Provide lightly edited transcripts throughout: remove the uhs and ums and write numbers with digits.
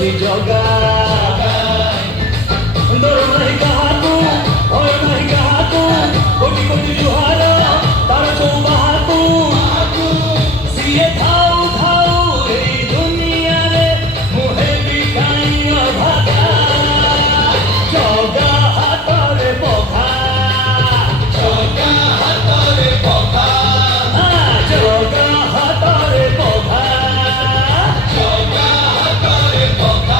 ଅଛି ଜଗା ଡର ନାହିଁ କାହାକୁ ଭୟ ନାହିଁ କାହାକୁ କୋଟି କୋଟି ଜୁହାର ତାର ଚଉବାହାକୁ ସିଏ ଥାଉ ଥାଉ ଏଇ ଦୁନିଆରେ ମୁଁ ହେବି କାଇଁ ଅଭାଗା ଜଗା ହାତରେ ପଘା ଜଗା ହାତରେ ପଘା ଜଗା ହାତରେ ପଘା ଜଗା ହାତରେ ପଘା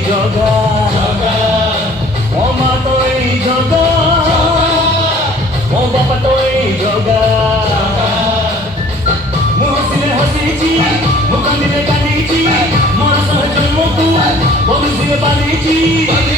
জগা ମୋ ମା ତ ଏଇ ଜଗା ମୋ ବାପା ତ ଏଇ ଜଗା ମୁଁ ହସିଲେ ହସିଛି ମୁଁ କାନ୍ଦିଲେ କାନ୍ଦିଛି ମୋର ସହ ଜନ୍ମକୁ ବଂଶୀରେ ବାନ୍ଧିଛି